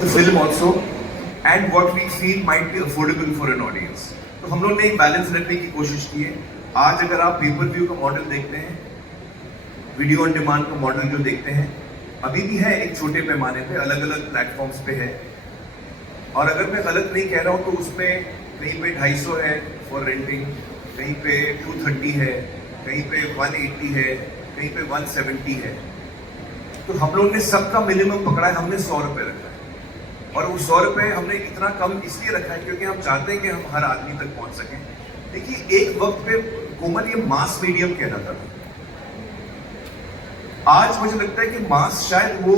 of the film also and what we feel might be affordable for an audience. तो हम लोग ने एक बैलेंस रखने की कोशिश की है. आज अगर आप पेपर व्यू का मॉडल देखते हैं, वीडियो ऑन डिमांड का मॉडल जो देखते हैं, अभी भी है एक छोटे पैमाने पे, अलग अलग प्लेटफॉर्म्स पे है. और अगर मैं गलत नहीं कह रहा हूँ तो उसमें कहीं पे 250 है फॉर रेंटिंग, कहीं पे 230 है, कहीं पे 180 है, कहीं पे 170 है. तो हम लोग ने सबका मिनिमम पकड़ा है, हमने 100 रुपये रखा है. और वो 100 रुपये हमने इतना कम इसलिए रखा है क्योंकि हम चाहते हैं कि हम हर आदमी तक पहुंच सकें. देखिए, एक वक्त पे कोमल ये मास मीडियम कहलाता था. आज मुझे लगता है कि मास शायद वो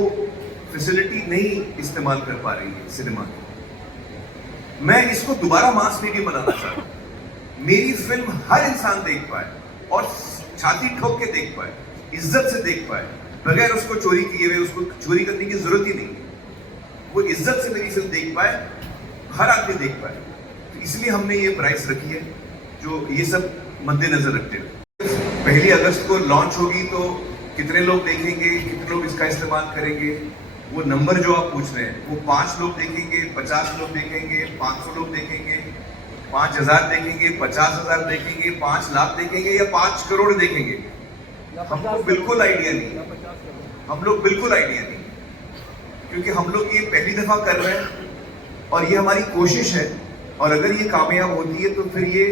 फैसिलिटी नहीं इस्तेमाल कर पा रही है सिनेमा की. मैं इसको दोबारा मास मीडियम बनाना चाहता हूं. मेरी फिल्म हर इंसान देख पाए और छाती ठोक के देख पाए, इज्जत से देख पाए, बगैर उसको चोरी किए हुए. उसको चोरी करने की जरूरत ही नहीं. वो इज्जत से मेरी फिल्म देख पाए, हर आदमी देख पाए. तो इसलिए हमने ये प्राइस रखी है, जो ये सब मद्देनजर रखते हुए. 1 अगस्त को लॉन्च होगी तो कितने लोग देखेंगे, कितने लोग इसका इस्तेमाल करेंगे, वो नंबर जो आप पूछ रहे हैं, वो 5 लोग देखेंगे, 50 लोग देखेंगे, 500 लोग देखेंगे, 5000 देखेंगे, 50,000 देखेंगे, 5 लाख देखेंगे या 5 करोड़ देखेंगे, हमको बिल्कुल आइडिया नहीं. हम लोग बिल्कुल आइडिया नहीं, क्योंकि हम लोग ये पहली दफा कर रहे हैं और ये हमारी कोशिश है. और अगर ये कामयाब होती है तो फिर ये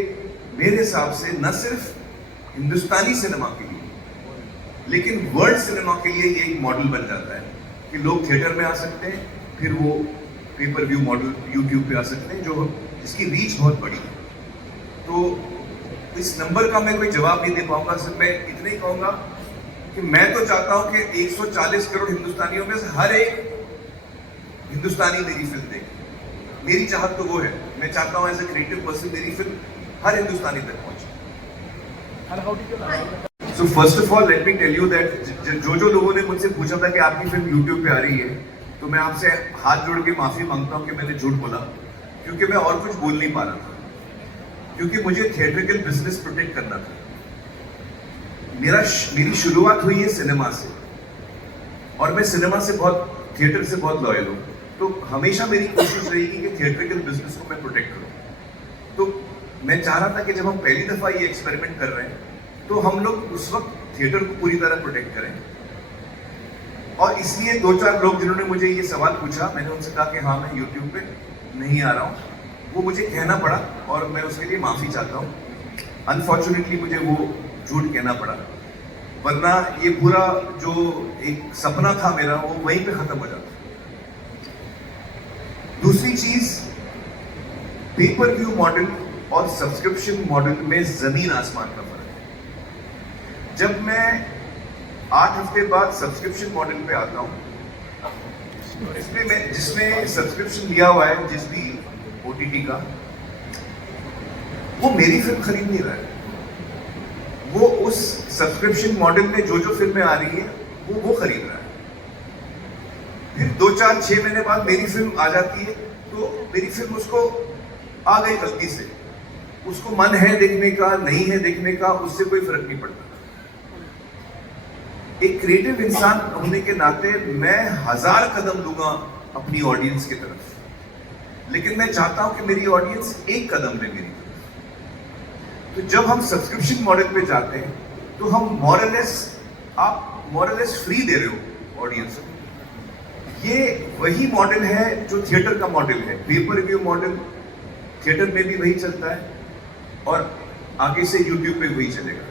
मेरे हिसाब से न सिर्फ हिंदुस्तानी सिनेमा के लिए, लेकिन वर्ल्ड सिनेमा के लिए ये एक मॉडल बन जाता है कि लोग थिएटर में आ सकते हैं, फिर वो पेपर व्यू मॉडल यूट्यूब पे आ सकते हैं, जो इसकी रीच बहुत बड़ी है. तो इस नंबर का मैं कोई जवाब नहीं दे पाऊंगा. सिर्फ मैं इतना ही कहूंगा कि मैं तो चाहता हूं कि 140 करोड़ हिंदुस्तानियों में से हर एक हिंदुस्तानी मेरी फिल्म देखे. मेरी चाहत तो वो है. मैं चाहता हूं एज ए क्रिएटिव पर्सन मेरी फिल्म हर हिंदुस्तानी तक पहुंचे. So first of all let me tell you that जो लोगों ने मुझसे पूछा था कि आपकी फिल्म यूट्यूब पे आ रही है, तो मैं आपसे हाथ जोड़ के माफी मांगता हूं कि मैंने झूठ बोला, क्योंकि मैं और कुछ बोल नहीं पा रहा था. क्योंकि मुझे थिएट्रिकल बिजनेस प्रोटेक्ट करना था. मेरी शुरुआत हुई है सिनेमा से और मैं सिनेमा से बहुत, थिएटर से बहुत लॉयल हूं. तो हमेशा मेरी कोशिश रहेगी कि थिएट्रिकल बिजनेस को मैं प्रोटेक्ट करूं. तो मैं चाह रहा था कि जब हम पहली दफा ये एक्सपेरिमेंट कर रहे हैं तो हम लोग उस वक्त थिएटर को पूरी तरह प्रोटेक्ट करें. और इसलिए 2-4 लोग जिन्होंने मुझे ये सवाल पूछा, मैंने उनसे कहा कि हाँ मैं यूट्यूब पे नहीं आ रहा हूँ. वो मुझे कहना पड़ा और मैं उसके लिए माफी चाहता हूँ. अनफॉर्चुनेटली मुझे वो झूठ कहना पड़ा, वरना ये पूरा जो एक सपना था मेरा वो वहीं पे खत्म हो जाता. दूसरी चीज, पेपर व्यू मॉडल और सब्सक्रिप्शन मॉडल में जमीन आसमान का फर्क है. जब मैं 8 हफ्ते बाद सब्सक्रिप्शन मॉडल पे आता हूं, जिसमें सब्सक्रिप्शन लिया हुआ है जिस भी OTT का, वो मेरी फिल्म खरीद नहीं रहा है. वो उस सब्सक्रिप्शन मॉडल में जो फिल्में आ रही है वो खरीद रहा है. फिर 2-4-6 महीने बाद मेरी फिल्म आ जाती है तो मेरी फिल्म उसको आ गई गलती से, उसको मन है देखने का, नहीं है देखने का, उससे कोई फर्क नहीं पड़ता. एक क्रिएटिव इंसान होने के नाते मैं 1000 कदम लूंगा अपनी ऑडियंस की तरफ, लेकिन मैं चाहता हूं कि मेरी ऑडियंस एक कदम ले मेरी तरफ. तो जब हम सब्सक्रिप्शन मॉडल पे जाते हैं तो हम आप मोरलेस फ्री दे रहे हो ऑडियंस को. ये वही मॉडल है जो थिएटर का मॉडल है. पेपर व्यू मॉडल थिएटर में भी वही चलता है और आगे से यूट्यूब पे वही चलेगा.